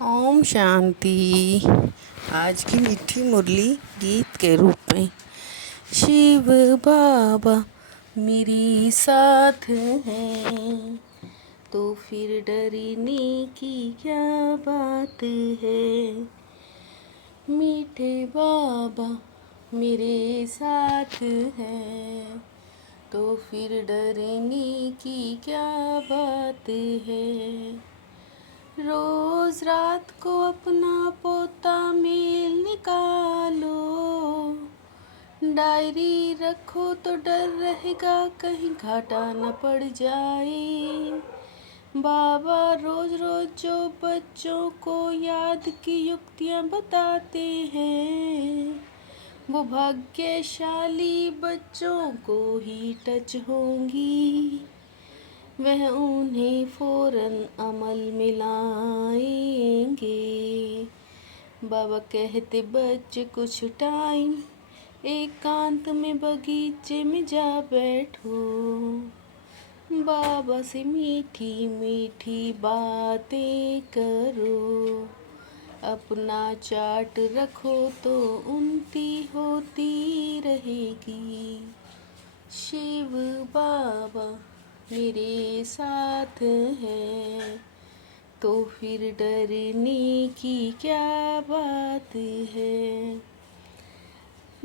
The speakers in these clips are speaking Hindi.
ओम शांति। आज की मीठी मुरली गीत के रूप में। शिव बाबा मेरे साथ हैं तो फिर डरने की क्या बात है। मीठे बाबा मेरे साथ हैं तो फिर डरने की क्या बात है। रोज रात को अपना पोता मेल निकालो, डायरी रखो तो डर रहेगा कहीं घाटा न पड़ जाए। बाबा रोज रोज जो बच्चों को याद की युक्तियाँ बताते हैं, वो भाग्यशाली बच्चों को ही टच होंगी। वह उन्हें फौरन अमल में लाएंगे। बाबा कहते बच्चे कुछ टाइम एकांत में बगीचे में जा बैठो, बाबा से मीठी मीठी बातें करो। अपना चार्ट रखो तो उन्नति होती रहेगी। शिव बाबा मेरे साथ हैं तो फिर डरने की क्या बात है।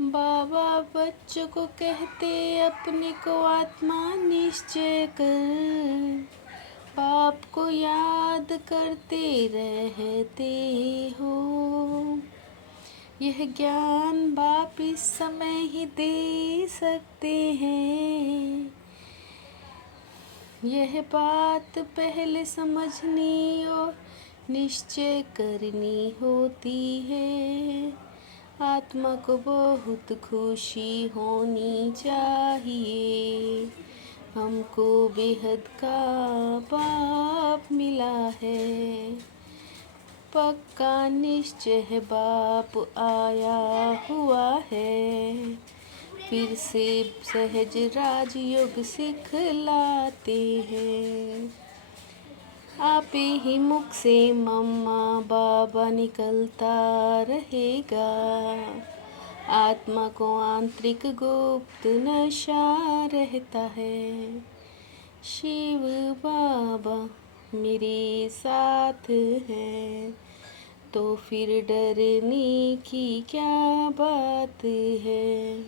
बाबा बच्चों को कहते अपने को आत्मा निश्चय कर, पाप को याद करते रहते हो। यह ज्ञान बाप इस समय ही दे सकते हैं। यह बात पहले समझनी और निश्चय करनी होती है। आत्मा को बहुत खुशी होनी चाहिए, हमको बेहद का बाप मिला है। पक्का निश्चय है बाप आया हुआ है, फिर से सहज राजयोग सिखलाते हैं। आप ही मुख से मम्मा बाबा निकलता रहेगा, आत्मा को आंतरिक गुप्त नशा रहता है। शिव बाबा मेरे साथ हैं तो फिर डरने की क्या बात है।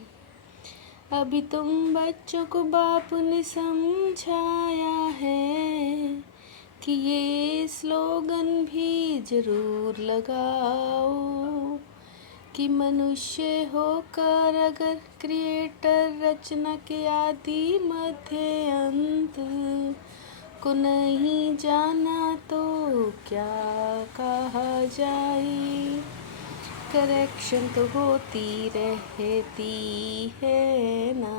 अभी तुम बच्चों को बाप ने समझाया है कि ये स्लोगन भी जरूर लगाओ कि मनुष्य होकर अगर क्रिएटर रचना के आदि मध्य अंत को नहीं जाना तो क्या कहा जाए। करेक्शन तो होती रहती है ना,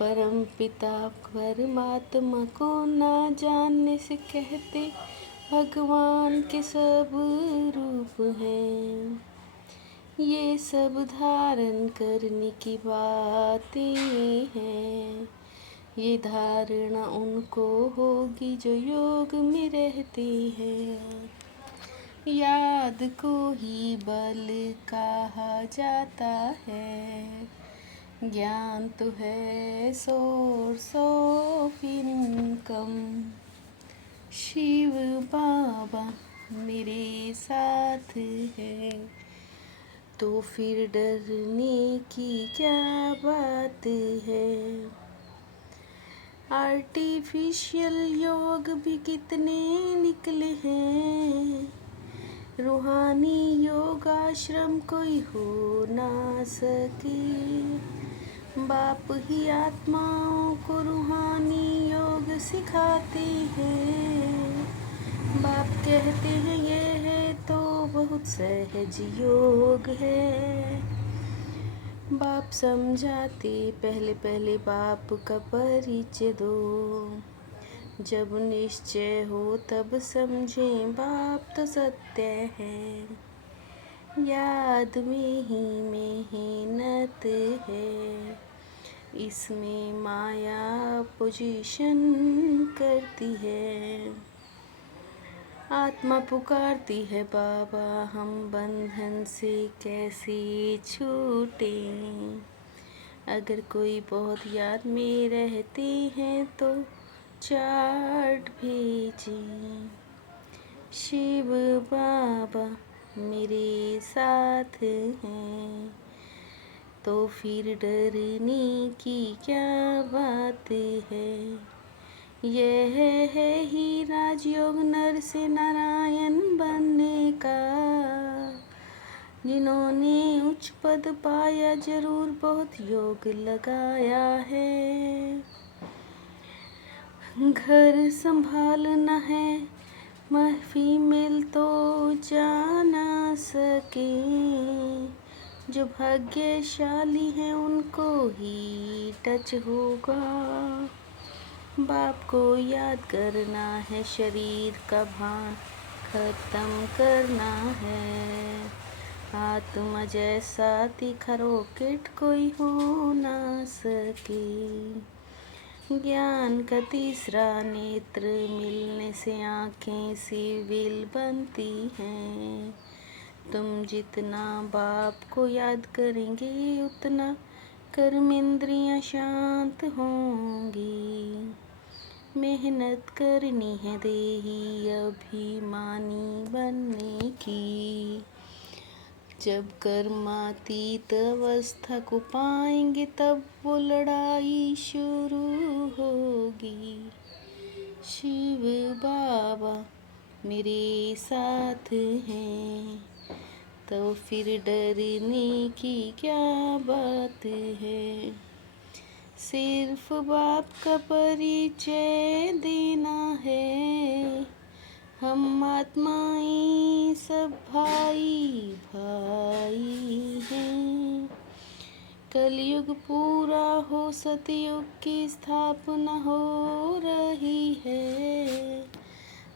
परम पिता परमात्मा को ना जानने से कहते भगवान के सब रूप हैं। ये सब धारण करने की बातें हैं, ये धारणा उनको होगी जो योग में रहते हैं। याद को ही बल कहा जाता है, ज्ञान तो है सोर्स ऑफ इनकम। शिव बाबा मेरे साथ है तो फिर डरने की क्या बात है। आर्टिफिशियल योग भी कितने निकले हैं, रूहानी योग आश्रम कोई हो ना सके। बाप ही आत्माओं को रूहानी योग सिखाते हैं। बाप कहते हैं ये है तो बहुत सहज योग है। बाप समझाते पहले पहले बाप का परिचय दो, जब निश्चय हो तब समझें बाप तो सत्य है। याद में ही मेहनत है, इसमें माया पोजीशन करती है। आत्मा पुकारती है बाबा, हम बंधन से कैसे छूटें। अगर कोई बहुत याद में रहते हैं तो चार्ट भेजें। शिव बाबा मेरे साथ हैं, तो फिर डरने की क्या बात है। यह है ही राजयोग नर से नारायण बनने का। जिन्होंने उच्च पद पाया जरूर बहुत योग लगाया है। घर संभालना है महफिल तो जा ना सके। जो भाग्यशाली हैं उनको ही टच होगा। बाप को याद करना है, शरीर का भान खत्म करना है। आत्मा जैसा तीखा रॉकेट कोई हो ना सके। ज्ञान का तीसरा नेत्र मिलने से आँखें सिविल बनती हैं। तुम जितना बाप को याद करेंगे उतना कर्म इंद्रियाँ शांत होंगी। मेहनत करनी है देही अभिमानी बनने की। जब कर्मातीत अवस्था को पाएंगे तब वो लड़ाई शुरू होगी। शिव बाबा मेरे साथ हैं, तो फिर डरने की क्या बात है। सिर्फ बाप का परिचय देना है। हम आत्माएं सब भाई भाई हैं। कलयुग पूरा हो सतयुग की स्थापना हो रही है।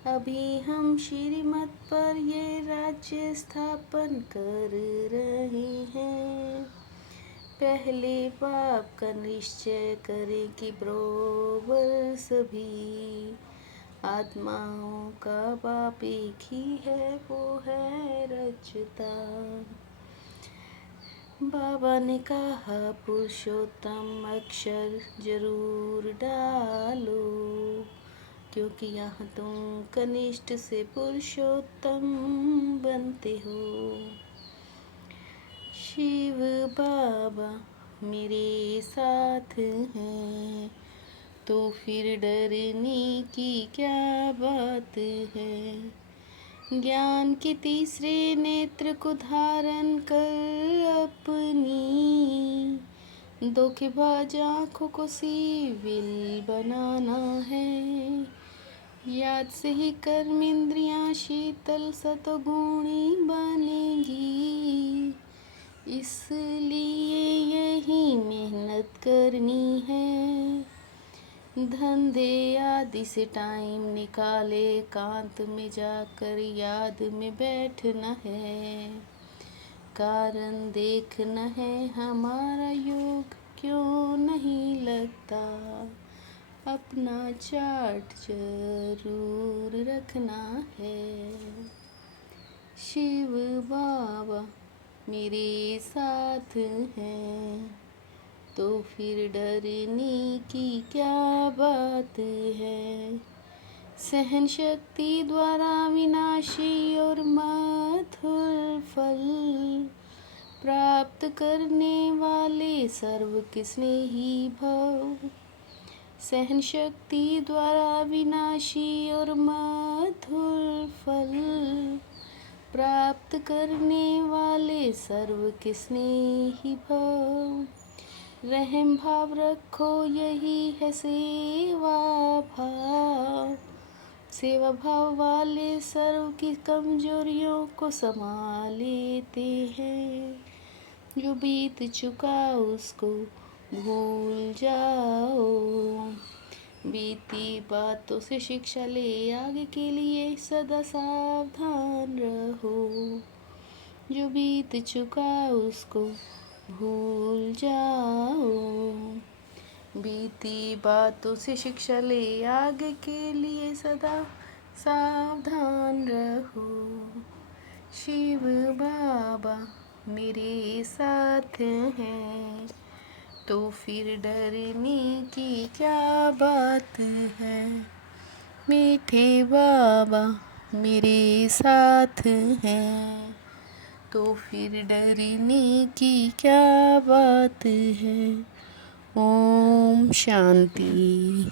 अभी हम श्रीमत पर ये राज्य स्थापन कर रहे हैं। पहले बाप का निश्चय करें कि बरोबर सभी आत्माओं का बाप एक ही है, वो है रचता। बाबा ने कहा पुरुषोत्तम अक्षर जरूर डालो, क्योंकि यहाँ तुम कनिष्ठ से पुरुषोत्तम बनते हो। शिव बाबा मेरे साथ हैं, तो फिर डरने की क्या बात है। ज्ञान के तीसरे नेत्र को धारण कर अपनी धोखेबाज आँखों को सिविल बनाना है। याद से ही कर्म इंद्रियाँ शीतल सतगुणी बनेगी। इसलिए यही मेहनत करनी है। धंधे आदि से टाइम निकाले एकांत में जाकर याद में बैठना है। कारण देखना है हमारा योग क्यों नहीं लगता। अपना चार्ट जरूर रखना है। शिव बाबा मेरे साथ हैं, तो फिर डरने की क्या बात है। सहन शक्ति द्वारा विनाशी और मधुर फल प्राप्त करने वाले सर्व किसने ही भव। सहन शक्ति द्वारा विनाशी और मधुर फल प्राप्त करने वाले सर्व किसने ही भव। रहम भाव रखो यही है सेवा भाव। सेवा भाव वाले सर्व की कमजोरियों को संभाल लेते हैं। जो बीत चुका उसको भूल जाओ। बीती बातों से शिक्षा ले आगे के लिए सदा सावधान रहो। जो बीत चुका उसको भूल जाओ। बीती बातों से शिक्षा ले आगे के लिए सदा सावधान रहो। शिव बाबा मेरे साथ हैं, तो फिर डरने की क्या बात है। मीठे बाबा मेरे साथ हैं, तो फिर डरने की क्या बात है। ओम शांति।